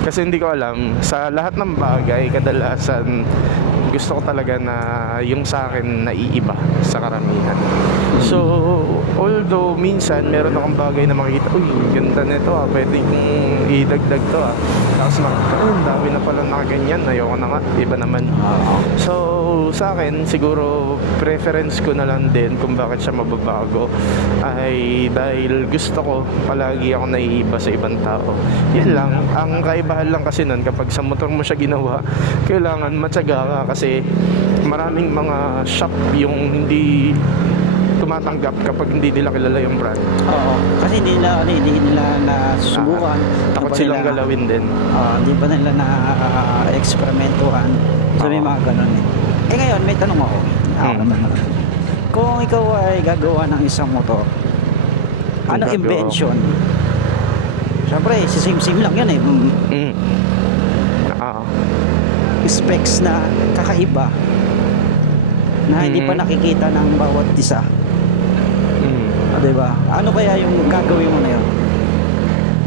Kasi hindi ko alam, sa lahat ng bagay, kadalasan, gusto ko talaga na yung sa akin naiiba sa karamihan. So, although minsan meron akong bagay na makikita, uy, ganda nito pwede kong idagdag to Tapos ang dami na pala nakaganyan, ayoko na nga, iba naman. So, sa akin, siguro preference ko na lang din kung bakit siya mababago ay dahil gusto ko palagi ako naiiba sa ibang tao. Yan lang, ang kaibahan lang kasi nun kapag sa motor mo siya ginawa, kailangan matyaga ka kasi maraming mga shop yung hindi tumatanggap kapag hindi nila kilala yung brand. Oo, kasi hindi nila nasusubukan. Takot silang galawin din. Hindi pa nila na-eksperimentuhan. So may mga ganun eh. Ngayon, may tanong ako. Kung ikaw ay gagawa ng isang motor, ano invention? Siyempre, same lang yan eh. Specs na kakaiba na hindi pa nakikita ng bawat isa. Diba? Ano kaya yung gagawin mo na yun?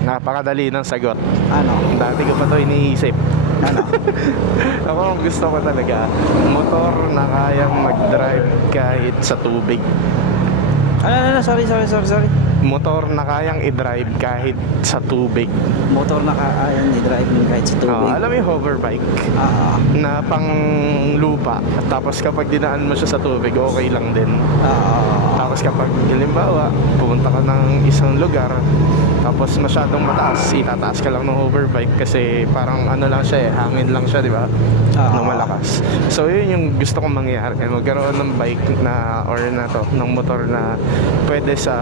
Napakadali ng sagot. Ano? Dati ko pa to iniisip. Ano? Ako ang gusto ko talaga, motor na kayang mag-drive kahit sa tubig. Sorry. Motor na kayang i-drive kahit sa tubig. Motor na kayang i-drive kahit sa tubig. Alam mo yung hoverbike na pang lupa. Tapos kapag dinaan mo siya sa tubig, okay lang din. Tapos kapag halimbawa, pumunta ka ng isang lugar, tapos masyadong mataas, itataas ka lang ng hoverbike kasi parang ano lang siya hangin lang siya, di ba? Ng malakas. So yun yung gusto kong mangyari. Magkaroon ng bike na or ng motor na pwede sa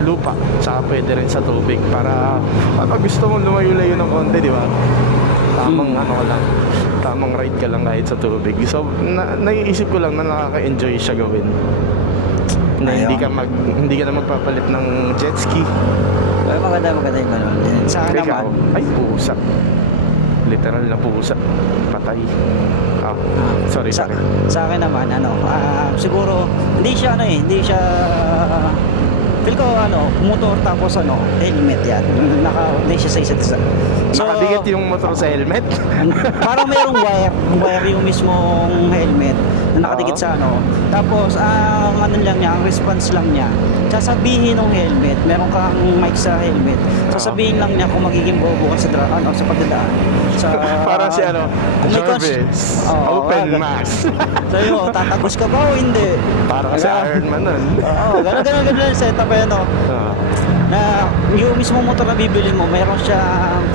lupa, saka pwede rin sa tubig para kapag gusto mong lumayo-layo ng konti, di ba? Tamang ride ka lang kahit sa tubig. So naiisip ko lang na nakaka-enjoy siya gawin. Na hindi ka na magpapalit ng jet ski. Maganda yung ganun. Sa akin naman, ay pusa. Literal na pusa. Patay. Sorry. Sa akin naman, siguro, hindi siya feel ko motor tapos helmet yan. Naka-hindi siya sa isa't isa. So, nakadikit yung motor sa helmet? Parang mayroong wire yung mismong helmet na nakadikit sa Tapos, ang response lang niya, sasabihin ng helmet, meron kang mic sa helmet, sasabihin lang niya kung magiging bobo ka sa pagdadaan. Para si service, open mass. Sabi mo, tatagos ka ba o hindi? Para si Iron Man nun. Ganun yung setup na yung mismo motor na bibili mo, mayroon siya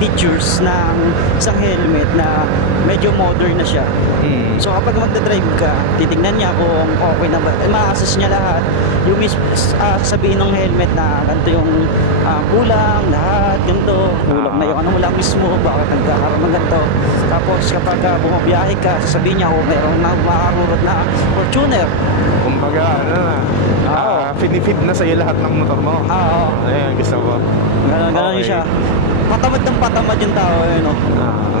features ng isang helmet na medyo modern na siya. So kapag magdadrive ka, titignan niya kung okay na ba, ma-assess niya lahat. Yung mismo sasabihin ng helmet na ganito yung kulang, lahat ganito, kulang na yung mo lang mismo, bakit nagkakaroon ng ganito. Tapos kapag bumabiyahe ka, sasabihin niya mayroon na makakarurot na Fortuner. Kumbaga, finifeed na sa'yo lahat ng motor mo. Ayan, gusto ko. Ganun siya. Patamad yung tao,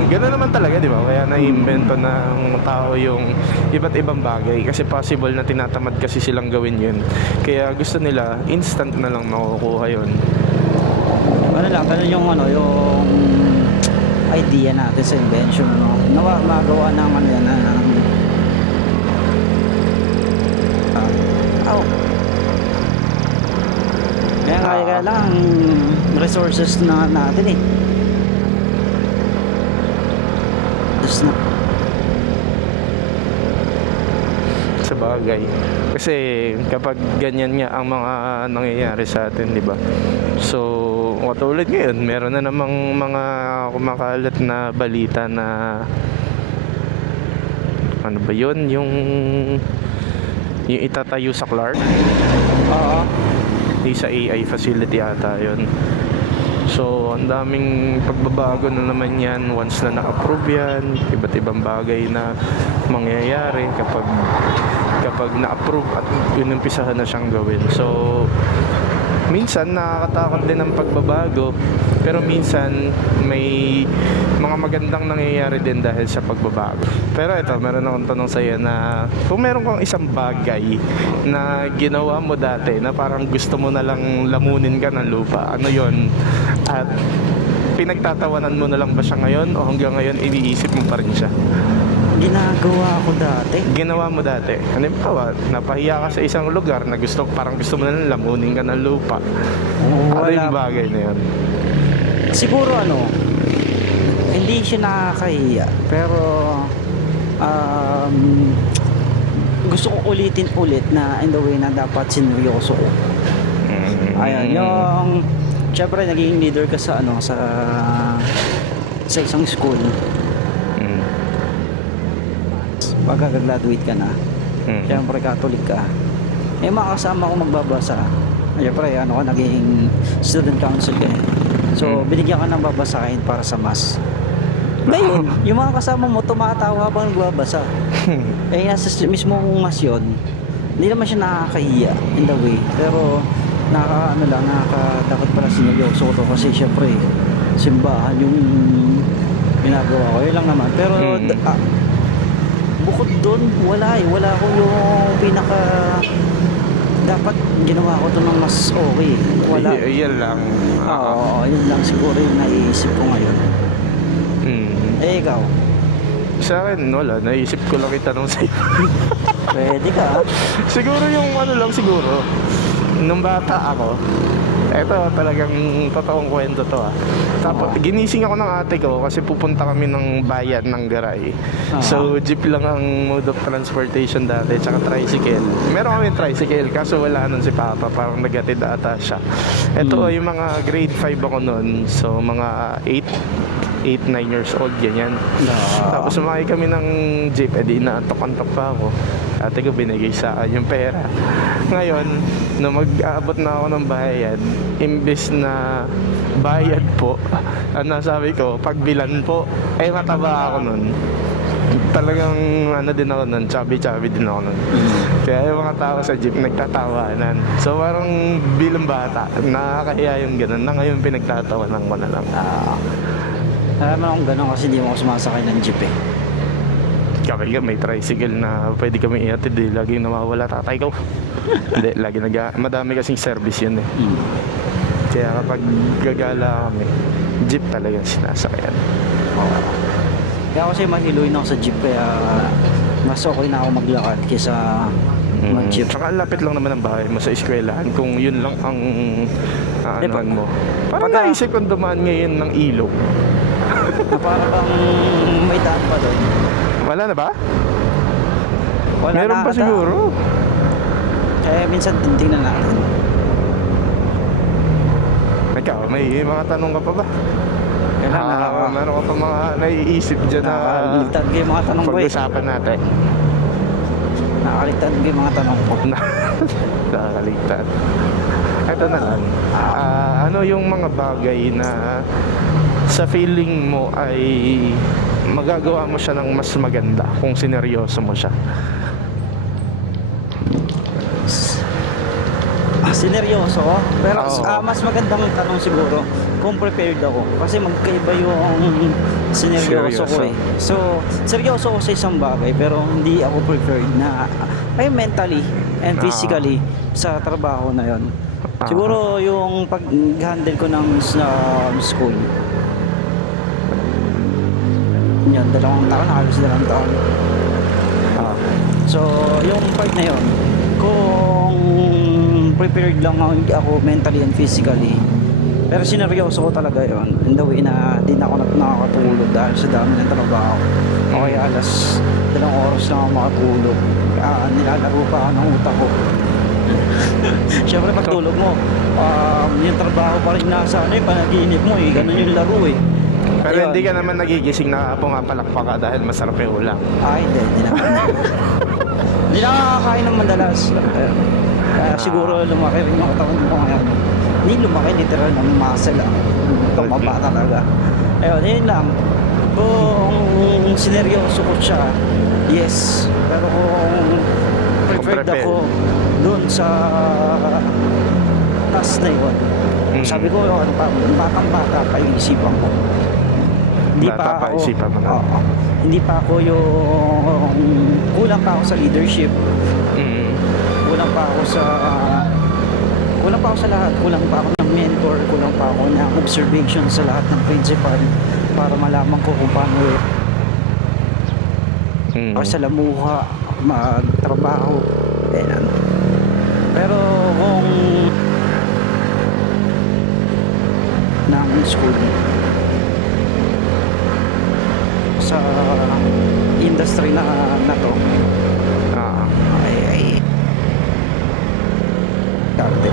Ganun naman talaga, di ba? Kaya na-invento ng tao yung iba't ibang bagay. Kasi possible na tinatamad kasi silang gawin yun. Kaya gusto nila, instant na lang makukuha yun. Ganun yung yung idea natin sa invention, magawa naman yan kaya lang resources na natin just na sa bagay. Kasi kapag ganyan nga ang mga nangyayari sa atin, di ba? So, katulad ngayon, meron na namang mga kumakalat na balita na ano ba yun? Yung itatayo sa Clark. sa AI facility ata yun. So, ang daming pagbabago na naman yan once na na-approve yan. Iba't ibang bagay na mangyayari kapag na-approve at inumpisahan na siyang gawin. So, minsan nakakatakot din ang pagbabago, pero minsan may mga magandang nangyayari din dahil sa pagbabago. Pero ito, meron akong tanong sa iyo na kung meron kang isang bagay na ginawa mo dati na parang gusto mo na lang lamunin ka ng lupa, ano yon? At pinagtatawanan mo na lang ba siya ngayon o hanggang ngayon iniisip mo pa rin siya? Ginagawa ko dati. Ginawa mo dati. Halimbawa, napahiya ka sa isang lugar na parang gusto mo na lang lamunin ka ng lupa. Ano yung bagay na yun? Siguro hindi siya nakakahiya. Pero, gusto ko ulitin ulit na in the way na dapat sineryoso ko. Ayan, yung syempre naging leader ka sa sa isang school. Pagka graduate ka na, syempre Catholic ka. Eh mga kasama ko magbabasa. Syempre naging student council ka. So binigyan ka ng babasahin para sa mass. Ngayon, yung mga kasama mo tumatawa habang nagbabasa. Eh nasa mismong mass yun, hindi naman siya nakakahiya in the way. Pero dapat pala sineryoso ko kasi syempre simbahan yung ginagawa ko. Yun lang naman. Pero bukod doon, wala ko yung pinaka dapat ginawa ko to ng mas okay. Wala. Yan lang. Oo, yun lang siguro yung naiisip ko ngayon. Eh, ikaw? Sa akin, wala. Naisip ko lang itanong sa'yo. Pwede ka. Siguro yung siguro. Nung bata ako, eto talagang totoong kwento to Tapos ginising ako ng ate ko kasi pupunta kami ng bayan ng Garay. So jeep lang ang mode of transportation dati, tsaka tricycle. Meron kami tricycle kaso wala nun si Papa, parang nagatid ata siya. Eto yung mga grade 5 ako nun, so mga 8, 9 years old, ganyan. Tapos sumakay kami ng jeep, edi inaantok-antok pa ako. Ate ko binigay sa akin yung pera. Ngayon, nung mag-aabot na ako ng bayad, imbes na bayad po, sabi ko, pagbilan po, mataba ako nun. Talagang din ako nun, chubby din ako nun. Kaya yung mga tao sa jeep nagtatawanan. So parang bilang bata, nakakahiya yung ganun, na ngayon pinagtatawanan ko na lang. Alam mo akong gano'n kasi di mo ako sumasakay ng jeep Kami may tricycle na pwede kami ihatid laging nawawala tatay ko. Hindi, madami kasing service yun Kaya kapag gagala kami, jeep talaga sinasakyan. Kaya kasi mahiloy na ako sa jeep, kaya mas okay na ako maglakad kaysa mag-jeep. Saka lapit lang naman ang bahay mo sa eskwelahan kung yun lang ang mo. Parang naisip kong dumaan ngayon ng ilog. Para bang may daan pa doon. Wala na ba? Wala. Meron pa siguro. Minsan tingnan natin. Ikaw, may mga tanong ka pa ba? Meron ka pa mga naiisip dyan na nakakaligtad ko yung mga tanong ko pag-usapan natin? Nakakaligtad ko yung mga tanong ko. Nakakaligtad. Ito na lang. Ano yung mga bagay na sa feeling mo ay magagawa mo siya ng mas maganda kung sineryoso mo siya? Sineryoso ko? Pero mas magandang tanong siguro kung prepared ako. Kasi magkaiba yung sineryoso ko So, seryoso ko sa isang bagay pero hindi ako prepared na mentally and physically sa trabaho na yon. Siguro yung pag-handle ko ng school. Yan, 2 taon, halos 2 taon. So, yung part na yon, kung prepared lang ako mentally and physically, pero sineryoso ko talaga yon in the way na di na ako nakakatulog dahil sa dami ng trabaho. O kaya alas 2 oras lang ako makatulog. Nilalaro pa ako ng utak ko. Siyempre pagtulog mo, yung trabaho pa rin nasa panaginip mo ganun yung laro Pero hindi ka naman nagigising na pumapalakpak ka dahil masarap yung ulam. Hindi naman. Hindi nakakakain ng madalas. Kaya siguro lumaki rin yung katawan ko ngayon. Hindi lumaki, literal ng muscle lang. Tumaba talaga. Ayun, yun lang. Kung sineryoso ko siya, yes. Pero kung preferred prepare. ako dun sa task na yun, sabi ko, ano pa, batang-bata pa yung isipan ko. Hindi Bata pa, isipan mo na. Oo. Hindi pa ako yung kulang pa ako sa leadership. Mm. Kulang pa ako sa lahat. Kulang pa ako ng mentor, kulang pa ako ng observation sa lahat ng principal para malaman ko kung paano salamuha, magtrabaho. Ganyan. Pero kung ng school sa industry na to ay dati.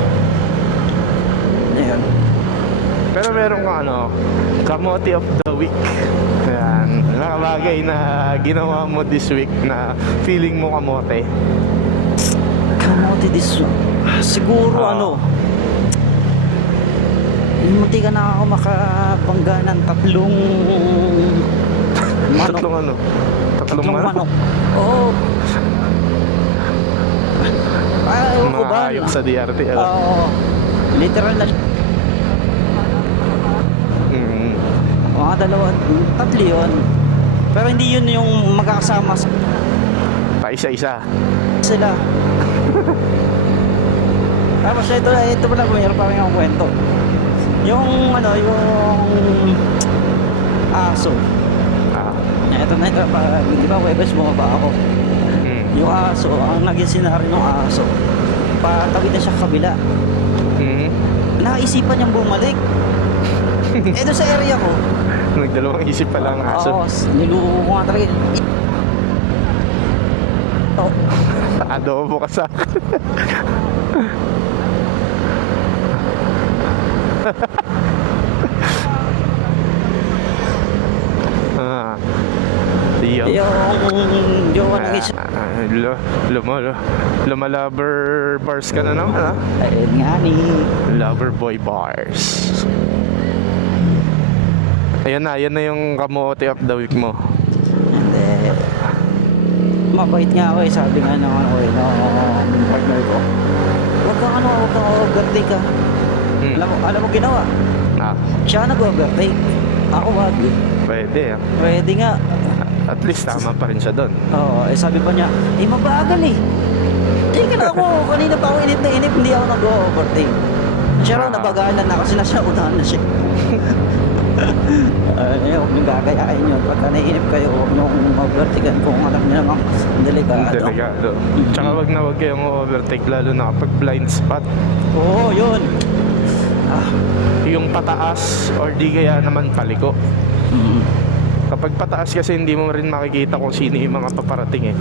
Ayan. Pero meron kang kamote of the week. Ayan, mga bagay na ginawa mo this week na feeling mo kamote. Kamote this siguro munti ka na ako makabangga ng tatlong manok. Tatlong manok. Oo. Ayaw ko ba? Mahayop sa DRT. Oo. Literal na mga tatlo yun. Pero hindi yun yung magkakasama Pa isa-isa. sila. Tapos ito pala, mayroon pa rin akong kwento. Yung aso. Ito na ito, di ba Webes bumaba ako. Yung aso, ang naging senaryo ng aso, patawid na siya kabila. Naisipan niyang bumalik. Ito sa area ko. Nagdalawang isip pala ang aso. Oo, niloko ko nga talaga. Adobo ka sa akin. Yung jowa ng isa. Lumalover bars ka na naman, ha? Ayun nga ni. Lover boy bars. Ayan na yung kamote of the week mo. Hindi. Mabait nga ako eh. Sabi nga ng partner ko. Huwag kang overtake ka. Alam mo ginawa? Siya nag-overtake. Ako wag. Pwede. Pwede nga. At least tama pa rin siya doon. Oo, sabi pa niya, mabagal eh. Hindi ka na ako, kanina pa ako inip na inip, hindi ako nag-overtake. Siya raw nabagalan na kasi nasa unahan na siya. Huwag niyong gagayain yun. Pagka naiinip kayo, huwag niyong overtakean kung alam niyo namang delikado. Tsaka wag kayong overtake lalo na kapag blind spot. Oo, yun. Yung pataas or di kaya naman paliko. Kapag pataas kasi hindi mo rin makikita kung sino yung mga paparating eh.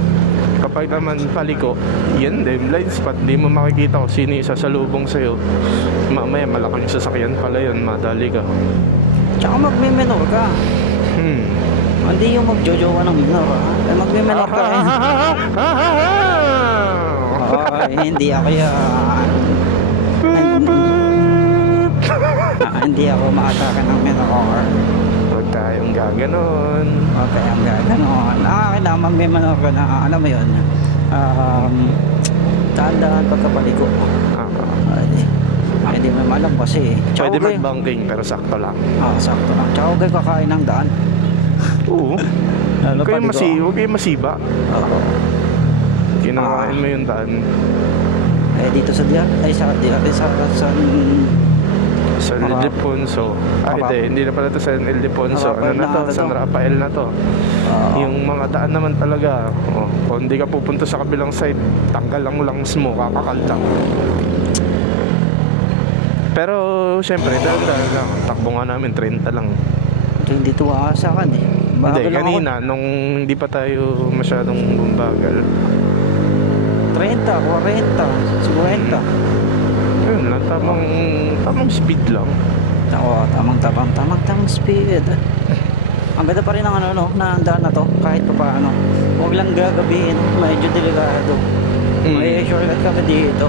Kapag naman paliko, yan din, blind spot, hindi mo makikita kung sino yung sasalubong sa'yo. Mamaya malaking sasakyan pala yun, madali ka. Tsaka magme-menor ka. Hindi yung magjojowa ng minor, magme-menor ka eh. Hindi ako yan. Hindi ako maatake ng minor. Huwag tayong gaganon. Kailangan magme-menor ka na, alam mo yun, tandaan pagkapaliko. Hindi mo malam kasi. Pwede mag-banking pero sakto lang. Sakto lang. Tsaka huwag kayo kakain ng daan. Oo. Huwag kayong masiba. Kinakain mo yung daan. Dito sa San Ildefonso. Hindi na pala ito San Ildefonso. San Rafael na to. Yung mga daan naman talaga, kung hindi ka pupunta sa kabilang side, tanggal ang lungs mo, kakakaltak. Pero syempre, dahil lang, takbo nga namin 30 lang. Hindi tuwa sa akin eh. Hindi, kanina, nung hindi pa tayo masyadong bumbagal. 30, 40, 50. Yun lang, tamang speed lang. Oo, tamang speed. Ang ganda pa rin ng na daan na to, kahit pa paano. Huwag lang gagabihin, medyo delikado. May shortcut kami dito.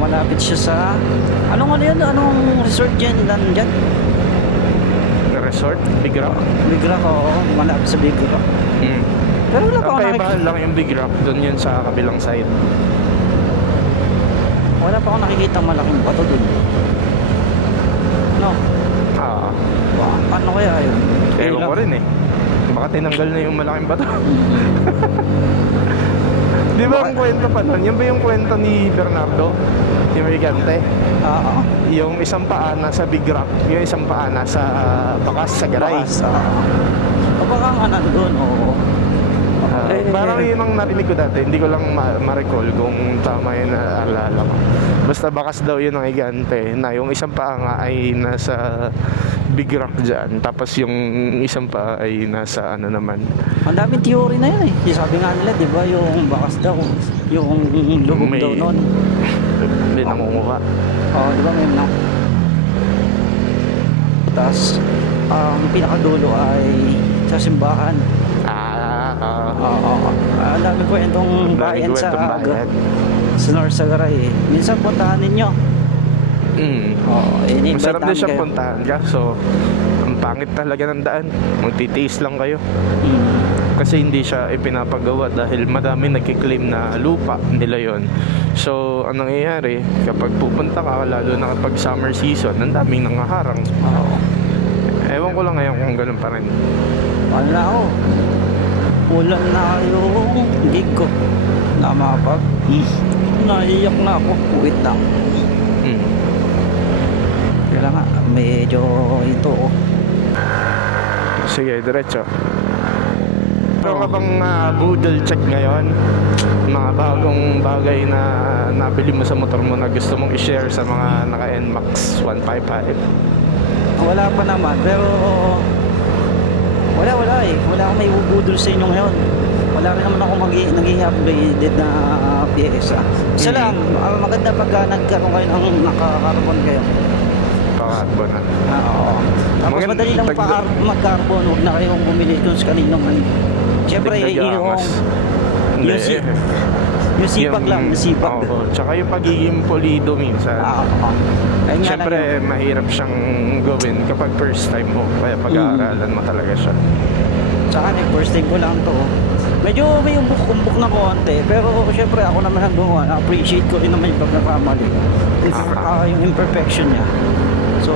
Malapit siya sa... Anong yun? Anong resort dyan? Dyan? Resort? Big Rock? Big Rock, oo. Malapit sa Big Rock. Mm. Pero wala pa ako Kaibahan lang yung Big Rock. Doon yun sa kabilang side. Wala pa ako nakikita malaking bato dun. No? Ah, Ano kaya yun? ewan ko rin eh. Baka tinanggal na yung malaking bato. Di ba ang kwento pa nun? Yun ba yung kwento ni Bernardo? Yung Gigante? Oo. Yung isang paa nasa Big Rock, yung isang paa nasa Bakas sa Garay. Bakas, baka nga nandun, oo. Parang yun ang narinig ko dati. Hindi ko lang ma-recall kung tama yun na alala ko. Basta Bakas daw yun ang Gigante na yung isang paa nga ay nasa Big Rock dyan. Tapos yung isang paa ay nasa ano naman. Ang daming theory na yun eh. Sabi nga nila, di ba, yung Bakas daw, yung lubog May- daw nun. Hindi nangunguha. Oo, di ba, may Tapos, ang pinakadulo ay sa simbahan. Oo. Ang dami kwentong bayan sa sa North Sagaray eh. Minsan puntahan ninyo. Oo, Masarap din in-invite siya namin kayo. puntahan. Kaso, ang pangit talaga ng daan. Magtitiis lang kayo. Kasi hindi siya ipinapagawa dahil madami nagkiklaim na lupa nila yon. So, anong nangyayari? Kapag pupunta ka, lalo na kapag summer season, ang daming nangaharang. Oo. Ewan ko lang ngayon kung ganun pa rin. Wala ako. Ulan na yung gig ko. Namapag. Naiyak na ako. Wait lang. Mm. Kaya nga, medyo ito oh. Sige, diretso. Pero ka bang Google check ngayon? Mga bagong bagay na nabili mo sa motor mo na gusto mong i-share sa mga naka-NMAX 155? Wala pa naman, pero wala eh. Wala akong may ubudol sa inyo ngayon. Wala rin naman ako nag-i-upgraded na pyesa. Isa lang, maganda pagka nagkaroon kayo ng naka-carbon kayo. Pakakbo na. Oo. Tapos Maganda- madali lang mag-carbon. Huwag na kayong bumili kung sa kanino man. Siyempre, yung sipag lang, yung sipag. Oo, tsaka yung pagiging polido minsan. Oo. Kaya nga Siyempre, lang yun. mahirap siyang gawin kapag first time mo. Kaya pag-aaralan mo talaga siya. Tsaka first time ko lang to. Medyo may umbok na konti. Pero siyempre ako naman ang gumawa. Na-appreciate ko rin naman yung pagkakamali. Yung imperfection niya. So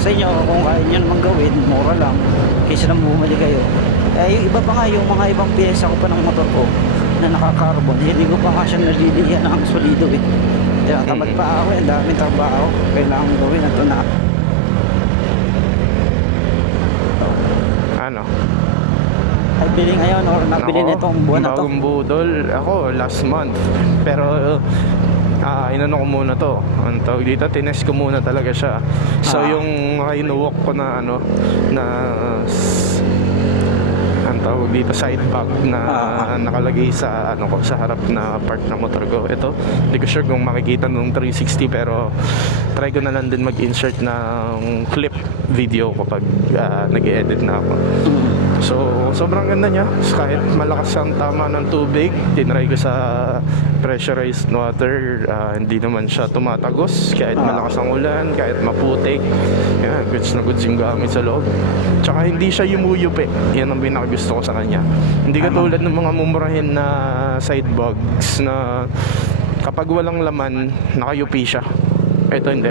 sa inyo, kung kaya nyo naman gawin, mura lang. Kaysa na bumali kayo. Yung iba pa nga, yung mga ibang pyesa ko pa ng motor ko na naka-carbon. Hindi ko pa nga siya nalilihan ng solido eh. Tamad pa ako, ang daming trabaho. Kailangan gawin ito na. Ano? Ay bili ngayon or nabili Ako, nitong buwan na to. Bagong budol. Ako, last month. Pero, inano ko muna to. Ang tawag dito, tinest ko muna talaga siya. So, yung inuwalk ko na, ang tawag dito, side bag na nakalagay sa, sa harap na part ng motor ko. Ito, hindi ko sure kung makikita nung 360, pero try ko na lang din mag-insert ng clip video ko pag nag-edit na ako. So, sobrang ganda niya. Kahit malakas ang tama ng tubig, tinry ko sa pressurized water, hindi naman siya tumatagos. Kahit malakas ang ulan, kahit maputik. Yan, goods na goods yung gamit sa loob. Tsaka hindi siya yumuyupi. Yan ang pinakagusto ko sa kanya. Hindi katulad ng mga mumurahin na side bags na kapag walang laman, nakayupi siya. Ito hindi.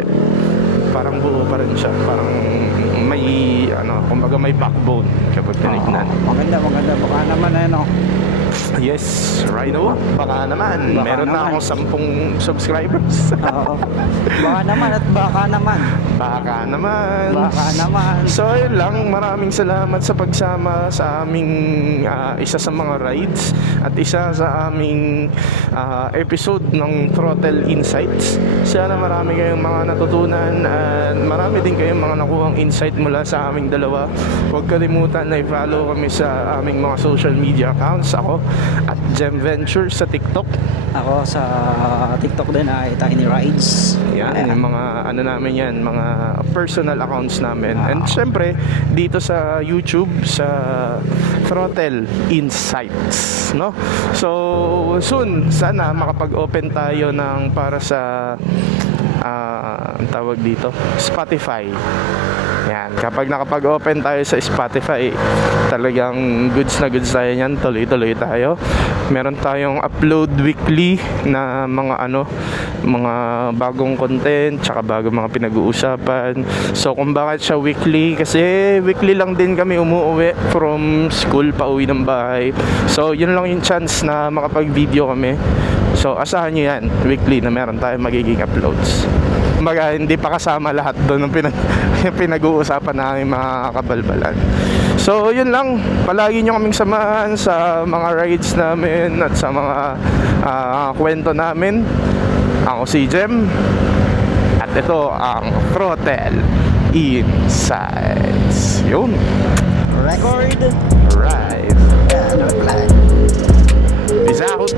Parang buo pa rin siya. Parang may, kumbaga may backbone kapag tinignan. Maganda. Baka naman Yes, Rhino. Baka naman. Baka Meron na naman. akong 10 subscribers. Oo. Baka naman at baka naman. Baka naman. Baka naman. So, yun lang. Maraming salamat sa pagsama sa aming isa sa mga rides at isa sa aming episode ng Throttle Insights. Sana marami kayong mga natutunan at marami din kayong mga nakuhang insight mula sa aming dalawa. Huwag kalimutan na i-follow kami sa aming mga social media accounts. Ako, at Gem Ventures sa TikTok. Ako sa TikTok din ay Tiny Rides. Yan, yung mga ano namin yan, mga personal accounts namin. And syempre, dito sa YouTube, sa Throttle Insights, no? So, soon, sana makapag-open tayo ng para sa ang tawag dito, Spotify. Yan, kapag nakapag-open tayo sa Spotify, talagang goods na goods tayo yan, tuloy-tuloy tayo. Meron tayong upload weekly na mga mga bagong content, tsaka bagong mga pinag-uusapan. So kung bakit siya weekly, kasi weekly lang din kami umuwi from school, pauwi ng bahay. So yun lang yung chance na makapag-video kami. So asahan nyo yan, weekly na meron tayong magiging uploads. Kumbaga, hindi pa kasama lahat doon ng pinag-uusapan namin mga kabalbalan. So, yun lang. Palagi nyo kaming samahan sa mga rides namin at sa mga kwento namin. Ako si Jem. At ito ang Throttle Insights. Yun. Record. Right. Plan. Peace out.